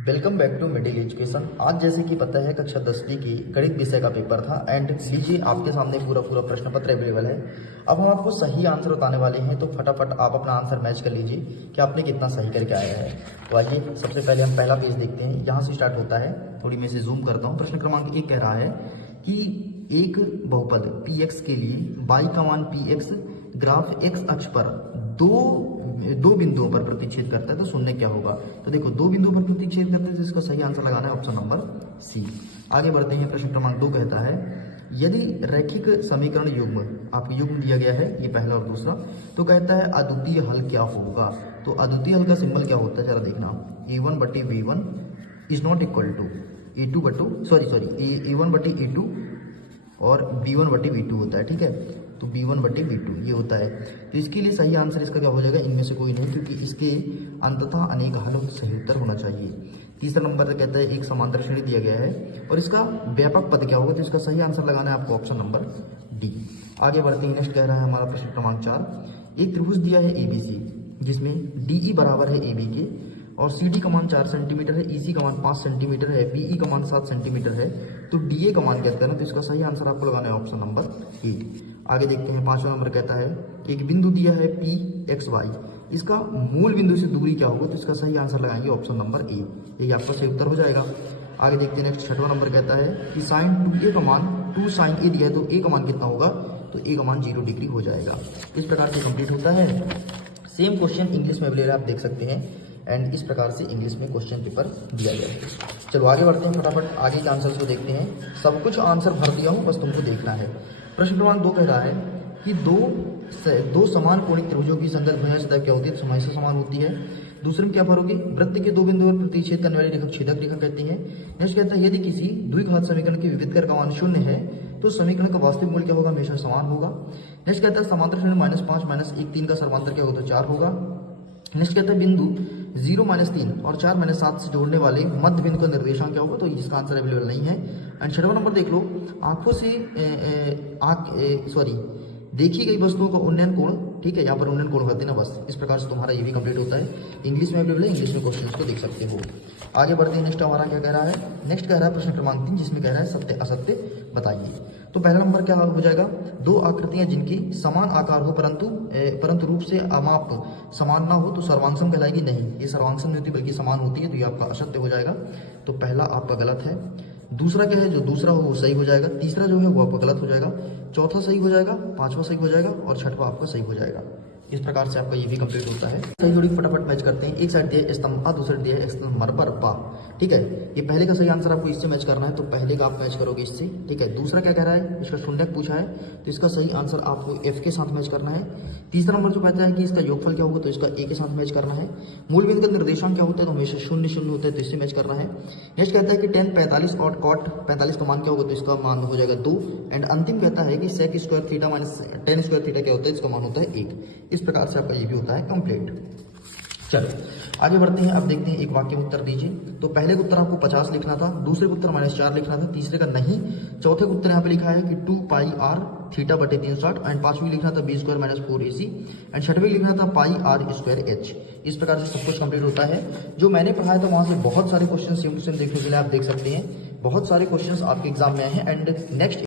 Welcome back to Middle Education. आज जैसे कि पता है कक्षा 10वीं की गणित विषय का पेपर था एंड लीजिए आपके सामने पूरा प्रश्न पत्र अवेलेबल है। अब हम आपको सही आंसर बताने वाले हैं, तो फटाफट आप अपना आंसर मैच कर लीजिए कि आपने कितना सही करके आया है। तो आइए सबसे पहले हम पहला पेज देखते हैं। यहाँ से स्टार्ट होता है, थोड़ी मैं इसे जूम करता हूँ। प्रश्न क्रमांक 1 कह रहा है कि एक बहुपद px के लिए y का मान px ग्राफ x अक्ष पर दो बिंदुओं पर प्रतिच्छेद करता है तो शून्य क्या होगा। तो देखो, दो बिंदुओं पर प्रतिच्छेद करते हैं तो इसका सही आंसर लगाना है ऑप्शन नंबर सी। आगे बढ़ते हैं। प्रश्न क्रमांक 2 कहता है यदि रैखिक समीकरण युग्म, आपको युग्म दिया गया है ये पहला और दूसरा, तो कहता है अद्वितीय हल क्या होगा। तो अद्वितीय हल का सिंबल क्या होता है जरा देखना, a1/v1 is not equal to a1/a2 और b1/v2 होता है। ठीक है, तो b1/v2 ये होता है। तो इसके लिए सही आंसर इसका क्या हो जाएगा, इनमें से कोई नहीं, क्योंकि इसके अंततः अनेक हल सही उत्तर होना चाहिए। तीसरा नंबर कहता है एक समांतर श्रेणी दिया गया है और इसका व्यापक पद क्या होगा, तो इसका सही आंसर लगाना है आपको ऑप्शन नंबर डी। आगे बढ़ते हैं। नेक्स्ट कह रहा है हमारा प्रश्न क्रमांक 4, एक त्रिभुज दिया है ABC जिसमें DE बराबर है AB के और CD का मान 4 सेंटीमीटर है, EC का मान 5 सेंटीमीटर है, BE का मान 7 सेंटीमीटर है, तो DA का मान कहता है ना, तो इसका सही आंसर आपको लगाना है ऑप्शन नंबर ए। आगे देखते हैं। 5वां नंबर कहता है एक बिंदु दिया है PXY, इसका मूल बिंदु से दूरी क्या होगा, तो इसका सही आंसर लगाएंगे ऑप्शन नंबर ए, यही आपका सही उत्तर हो जाएगा। आगे देखते हैं। नेक्स्ट 6वां नंबर कहता है कि साइन 2A का मान 2 साइन A दिया है, तो A का मान कितना होगा, तो A का मान 0 डिग्री हो जाएगा। इस प्रकार से कंप्लीट होता है। सेम क्वेश्चन इंग्लिश में अवेलेबल आप देख सकते हैं एंड इस प्रकार से इंग्लिश में क्वेश्चन पेपर दिया गया है। चलो आगे बढ़ते हैं, फटाफट आगे के आंसर को देखते हैं। सब कुछ आंसर भर दिया हूँ, बस तुमको देखना है। प्रश्न क्रमांक 2 कह रहा है कि दो समान कोणिक त्रिभुजों की संगत भुजा सतह क्या होती है, तो हमेशा समान होती है। दूसरे में क्या भरोगे, वृत्त के दो बिंदुओं पर प्रतिच्छेद करने वाली रेखा छेदक रेखा कहती है। नेक्स्ट कहता है यदि किसी द्विघात समीकरण के विविधकर का मान 0 है तो समीकरण का वास्तविक मूल्य क्या होगा, हमेशा समान होगा। नेक्स्ट कहता है समांतर श्रेणी -5 -1 3 का सर्वांतर क्या होगा, तो 4 होगा। नेक्स्ट कहता है बिंदु 0 -3 और 4 -7 से जोड़ने वाले मध्य बिंदु का निर्देशांक क्या होगा, तो इसका आंसर अवेलेबल नहीं है। एंड 6वां नंबर देख लो, आंखों से देखी गई वस्तुओं का उन्नयन कोण, ठीक है, यहाँ पर उन्नयन कोण होते हैं ना, बस इस प्रकार से तुम्हारा ये भी कंप्लीट होता है। इंग्लिश में अवेलेबल है, इंग्लिश में क्वेश्चन को देख सकते हो। आगे बढ़ते हैं। नेक्स्ट हमारा क्या कह रहा है, नेक्स्ट कह रहा है प्रश्न क्रमांक 3 जिसमें कह रहा है सत्य असत्य बताइए। तो पहला नंबर क्या हो जाएगा, दो आकृतियां जिनकी समान आकार हो परंतु रूप से अमाप समान ना हो तो सर्वांगसम कहलाएगी, नहीं ये सर्वांगसम नहीं होती बल्कि समान होती है, तो ये आपका असत्य हो जाएगा। तो पहला आपका गलत है। दूसरा क्या है, जो दूसरा हो वो सही हो जाएगा। तीसरा जो है वो आपका गलत हो जाएगा। चौथा सही हो जाएगा, 5वां सही हो जाएगा और 6वां आपका सही हो जाएगा। इस प्रकार से आपका ये भी कंप्लीट होता है। सही जोड़ी फटाफट मैच करते हैं। एक साइड दिया है स्तंभ आ, दूसरी दिया है स्तंभ मरपर पा, ठीक है। ये पहले का सही आंसर आपको इससे मैच करना है, तो पहले का आप मैच करोगे इससे, ठीक है। दूसरा क्या कह रहा है, इसका शून्यक पूछा है, तो इसका सही आंसर आपको F के साथ मैच करना है। तीसरा नंबर जो कहता है कि इसका योगफल क्या होगा, तो इसका A के साथ मैच करना है। मूल बिंदु का निर्देशांक क्या होता है, तो हमेशा 0 0 होता है, तो इससे मैच करना है। नेक्स्ट कहता है कि tan 45 और cot 45 का मान क्या होगा, तो इसका मान हो जाएगा 2। एंड अंतिम कहता है कि sec square theta minus tan square theta क्या होता है, इसका मान होता है 1। इस प्रकार से आपका ये भी होता है कंप्लीट। चलो आगे बढ़ते हैं। अब देखते हैं एक वाक्य में उत्तर दीजिए। तो पहले का उत्तर आपको 50 लिखना था, दूसरे का उत्तर -4 लिखना था, तीसरे का नहीं, चौथे का उत्तर यहाँ पे लिखा है कि 2πr θ/360 एंड पांचवी लिखना था b² - 4ac एंड छठवीं लिखना था πr²h। इस प्रकार से सब कुछ कंप्लीट होता है। जो मैंने पढ़ाया था वहां से बहुत सारे क्वेश्चन सेम टू सेम देखने के लिए आप देख सकते हैं, बहुत सारे क्वेश्चन आपके एग्जाम में आए हैं। And next